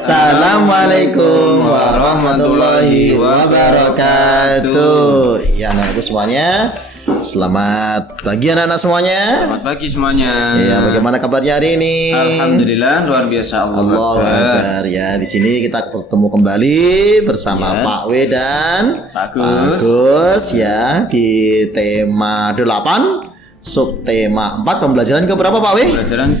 Assalamualaikum warahmatullahi wabarakatuh. Ya anak-anakku semuanya, selamat pagi anak-anak semuanya. Selamat pagi semuanya. Ya, bagaimana kabarnya hari ini? Alhamdulillah luar biasa. Allahu Akbar. Ya, di sini kita bertemu kembali bersama Pak W dan Pak Gus ya di tema 8, subtema 4, pembelajaran ke berapa Pak W? Pembelajaran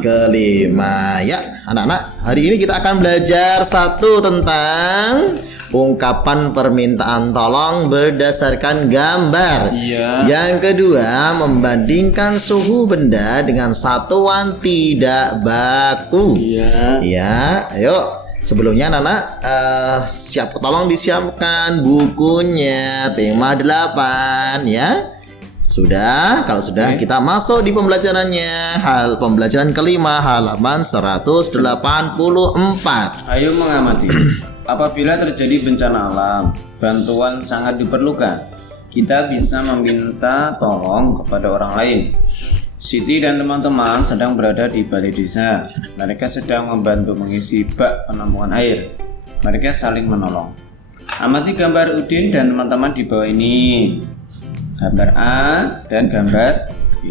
kelima. Ya, anak-anak, hari ini kita akan belajar satu tentang ungkapan permintaan tolong berdasarkan gambar. Iya. Yang kedua, membandingkan suhu benda dengan satuan tidak baku. Iya. Ya, ayo. Sebelumnya anak-anak tolong disiapkan bukunya tema 8 ya. Sudah, kalau sudah kita masuk di pembelajarannya. Pembelajaran kelima halaman 184. Ayo mengamati. Apabila terjadi bencana alam, bantuan sangat diperlukan. Kita bisa meminta tolong kepada orang lain. Siti dan teman-teman sedang berada di balai desa. Mereka sedang membantu mengisi bak penampungan air. Mereka saling menolong. Amati gambar Udin dan teman-teman di bawah ini. Gambar A dan gambar B.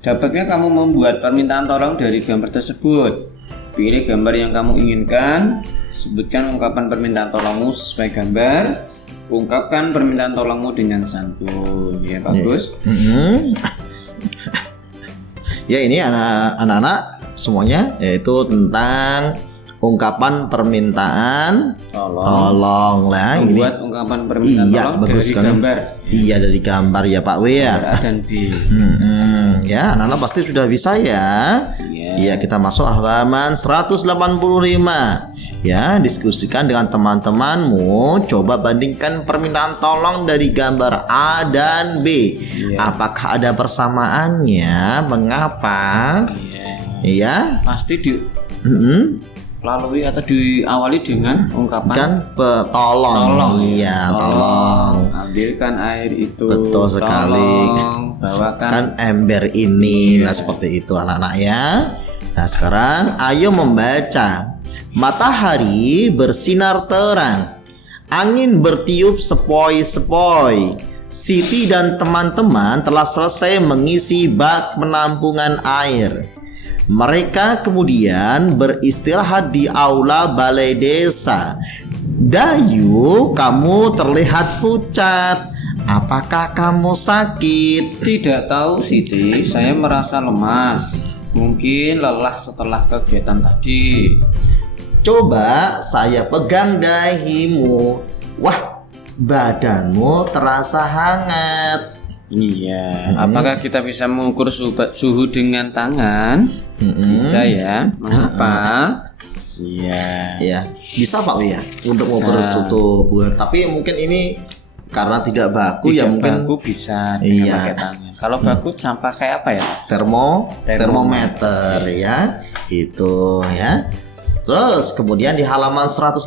Dapatnya kamu membuat permintaan tolong dari gambar tersebut. Pilih gambar yang kamu inginkan. Sebutkan ungkapan permintaan tolongmu sesuai gambar. Ungkapkan permintaan tolongmu dengan santun. Ya bagus. Ya, ini anak-anak semuanya, yaitu tentang ungkapan permintaan tolong lah. Membuat ungkapan permintaan tolong bagus dari sekali. gambar. Iya, dari gambar ya Pak W ya. A dan B. Ya, anak-anak pasti sudah bisa ya. Iya, kita masuk halaman 185. Ya, diskusikan dengan teman-temanmu. Coba bandingkan permintaan tolong dari gambar A dan B. Apakah ada persamaannya? Mengapa? Iya. Pasti lalui atau diawali dengan ungkapan Kan tolong. Iya, tolong. Ambilkan air itu. Betul sekali. Tolong bawakan Kan ember ini. Nah, seperti itu anak-anak ya. Nah, sekarang ayo membaca. Matahari bersinar terang. Angin bertiup sepoi-sepoi. Siti dan teman-teman telah selesai mengisi bak penampungan air. Mereka kemudian beristirahat di aula balai desa. Dayu, kamu terlihat pucat. Apakah kamu sakit? Tidak tahu Siti, saya merasa lemas. Mungkin lelah setelah kegiatan tadi. Coba saya pegang dahimu. Wah, badanmu terasa hangat. Iya. Apakah kita bisa mengukur suhu dengan tangan? Bisa ya. Mengapa? Iya. Ya, bisa Pak W ya untuk mengukur suhu. Tapi mungkin ini karena tidak baku ya, mungkin baku bisa dengan pakai tangan. Kalau baku sampai kayak apa ya? Termometer ya. Itu ya. Terus kemudian di halaman 186,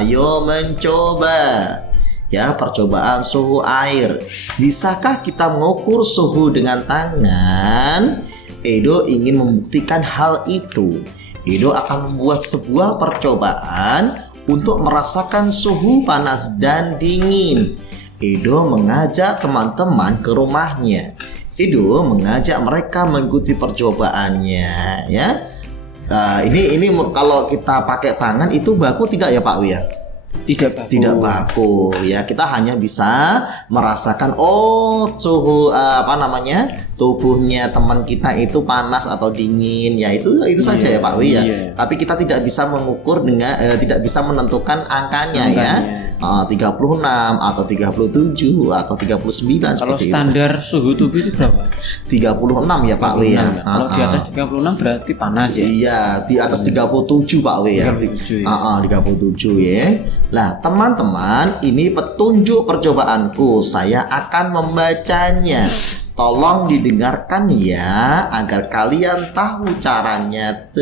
ayo mencoba. Ya, percobaan suhu air. Bisakah kita mengukur suhu dengan tangan? Edo ingin membuktikan hal itu. Edo akan membuat sebuah percobaan untuk merasakan suhu panas dan dingin. Edo mengajak teman-teman ke rumahnya. Edo mengajak mereka mengikuti percobaannya, ya. Ini kalau kita pakai tangan itu baku tidak ya Pak W ya? Tidak baku ya, kita hanya bisa merasakan suhu tubuhnya teman kita itu panas atau dingin ya, itu saja ya Pak W ya. Tapi kita tidak bisa mengukur dengan tidak bisa menentukan angkanya ya. 36 atau 37 atau 39 Kalau seperti standar suhu tubuh itu berapa? 36 ya Pak W ya. Kalau di atas 36 berarti panas ya? Iya, di atas 37 Pak W ya. 37 ya. 37 ya. Lah, teman-teman, ini petunjuk percobaanku. Saya akan membacanya. Tolong didengarkan ya, agar kalian tahu caranya.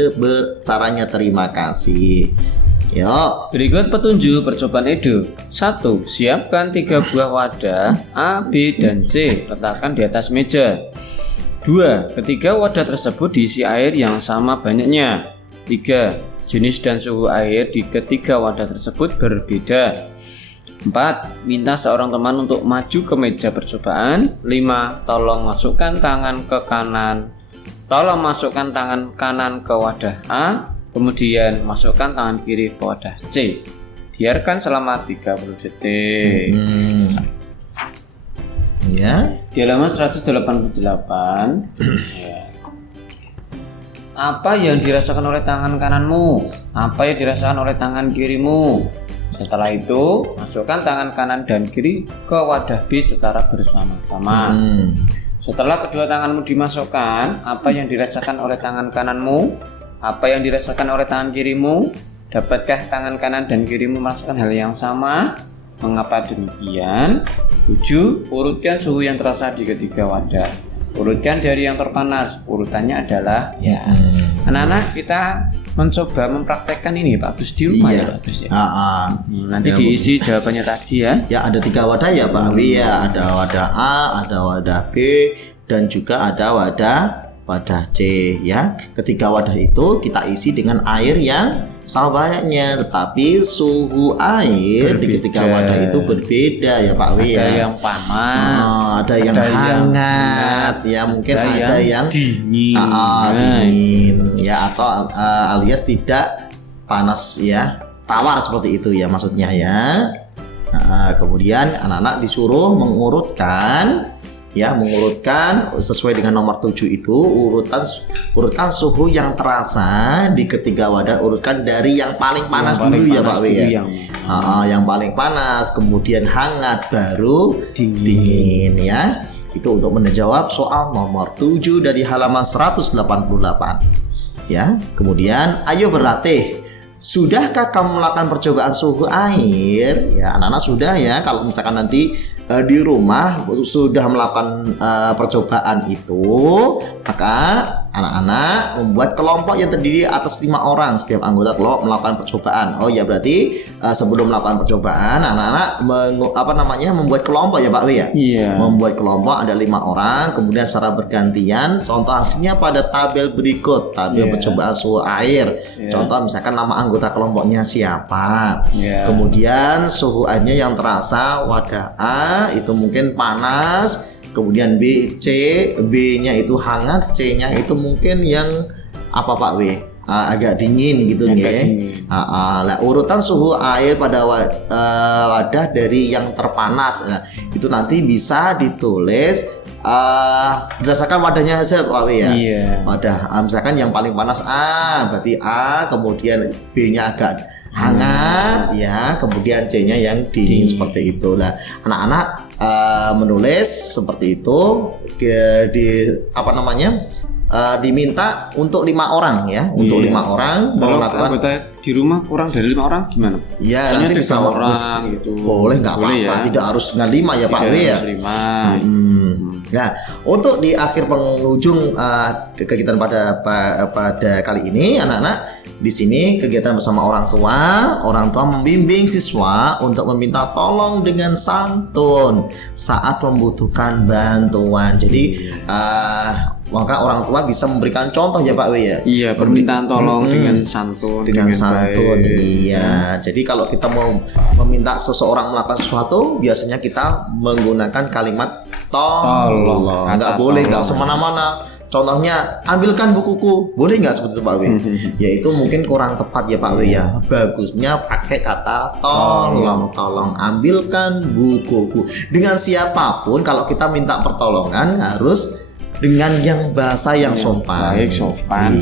Terima kasih. Yuk. Berikut petunjuk percobaan Edo. 1. Siapkan 3 buah wadah A, B, dan C. Letakkan di atas meja. 2. Ketiga wadah tersebut diisi air yang sama banyaknya. 3. Jenis dan suhu air di ketiga wadah tersebut berbeda. 4. Minta seorang teman untuk maju ke meja percobaan. 5. Tolong masukkan tangan ke kanan. Tolong masukkan tangan kanan ke wadah A, kemudian masukkan tangan kiri ke wadah C. Biarkan selama 30 detik. Ya. Di halaman 188. Ya. Apa yang dirasakan oleh tangan kananmu? Apa yang dirasakan oleh tangan kirimu? Setelah itu, masukkan tangan kanan dan kiri ke wadah B secara bersama-sama. Setelah kedua tanganmu dimasukkan, apa yang dirasakan oleh tangan kananmu? Apa yang dirasakan oleh tangan kirimu? Dapatkah tangan kanan dan kirimu merasakan hal yang sama? Mengapa demikian? 7. Urutkan suhu yang terasa di ketiga wadah. Urutkan dari yang terpanas. Urutannya adalah anak-anak kita mencoba mempraktekkan ini Pak Agus di rumah ya Pak Agus ya. Nanti ya, diisi jawabannya tadi ya. Ya ada 3 wadah ya Pak Awi ya. Ada wadah A, ada wadah B, dan juga ada wadah C ya. Ketiga wadah itu kita isi dengan air yang sama banyaknya, tetapi suhu air di ketiga wadah itu berbeda ya Pak Wi ya. Ada yang panas, ada yang hangat, ya mungkin ada yang dingin, dingin ya, atau alias tidak panas ya, tawar seperti itu ya maksudnya ya. Kemudian anak-anak disuruh mengurutkan sesuai dengan nomor 7 itu, urutkan suhu yang terasa di ketiga wadah. Urutkan dari yang paling panas dulu ya Pak W ya. Yang paling panas, kemudian hangat, baru dingin ya. Itu untuk menjawab soal nomor 7 dari halaman 188 ya. Kemudian ayo berlatih. Sudahkah kamu melakukan percobaan suhu air? Ya, anak-anak sudah ya. Kalau misalkan nanti di rumah sudah melakukan percobaan itu, maka anak-anak membuat kelompok yang terdiri atas 5 orang. Setiap anggota kelompok melakukan percobaan. Oh ya, berarti sebelum melakukan percobaan anak-anak membuat kelompok ya Pak W ya. Membuat kelompok ada 5 orang, kemudian secara bergantian. Contoh hasilnya pada tabel berikut, tabel percobaan suhu air. Contoh misalkan nama anggota kelompoknya siapa. Kemudian suhu airnya yang terasa wadah A itu mungkin panas, kemudian B-nya itu hangat, C-nya itu mungkin yang apa Pak W? Agak dingin gitu ya. Urutan suhu air pada wadah dari yang terpanas. Nah, itu nanti bisa ditulis berdasarkan wadahnya saja Pak W ya. Wadah misalkan yang paling panas A, berarti A, kemudian B-nya agak hangat ya, kemudian C-nya yang dingin seperti itu. Nah, anak-anak menulis seperti itu diminta untuk 5 orang ya, untuk 5 orang. Kalau anggota di rumah kurang dari 5 orang gimana? Ya, nanti bisa orang gitu. Boleh nggak apa-apa, ya. Tidak harus dengan 5 ya Pak W ya. Nah, untuk di akhir penghujung kegiatan pada kali ini, anak-anak di sini kegiatan bersama orang tua membimbing siswa untuk meminta tolong dengan santun saat membutuhkan bantuan. Jadi maka orang tua bisa memberikan contoh ya Pak W ya. Iya, permintaan tolong dengan santun. Dengan santun. Iya. Jadi kalau kita mau meminta seseorang melakukan sesuatu, biasanya kita menggunakan kalimat tolong. Nggak boleh, nggak semena-mena. Contohnya, ambilkan bukuku, boleh nggak seperti itu Pak W? Ya itu mungkin kurang tepat ya Pak W ya. Bagusnya pakai kata tolong, ambilkan bukuku. Dengan siapapun, kalau kita minta pertolongan harus dengan yang bahasa yang sopan. Baik, sopan,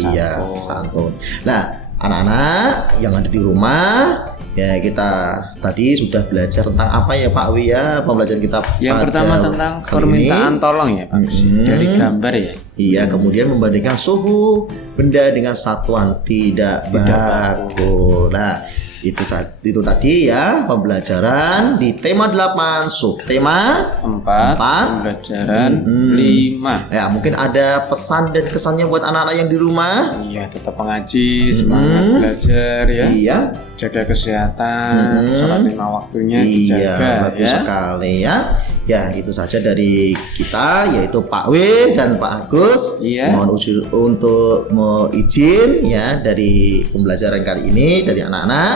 santun. Nah, anak-anak yang ada di rumah, ya kita tadi sudah belajar tentang apa ya Pak Wi ya, pembelajaran kita yang pertama tentang permintaan tolong ya Pak dari gambar ya. Iya, kemudian membandingkan suhu benda dengan satuan tidak baku. Nah, itu tadi ya pembelajaran di tema 8, subtema 4, pembelajaran 5. Ya, mungkin ada pesan dan kesannya buat anak-anak yang di rumah. Iya, tetap mengaji, semangat belajar ya. Iya. jaga kesehatan, sholat 5 waktunya dijaga, iya, bagus ya. sekali ya. Ya, itu saja dari kita, yaitu Pak W dan Pak Agus. Iya. Mohon untuk izin ya dari pembelajaran kali ini dari anak-anak.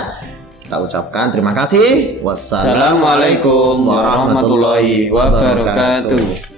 Kita ucapkan terima kasih. Wassalamualaikum warahmatullahi wabarakatuh.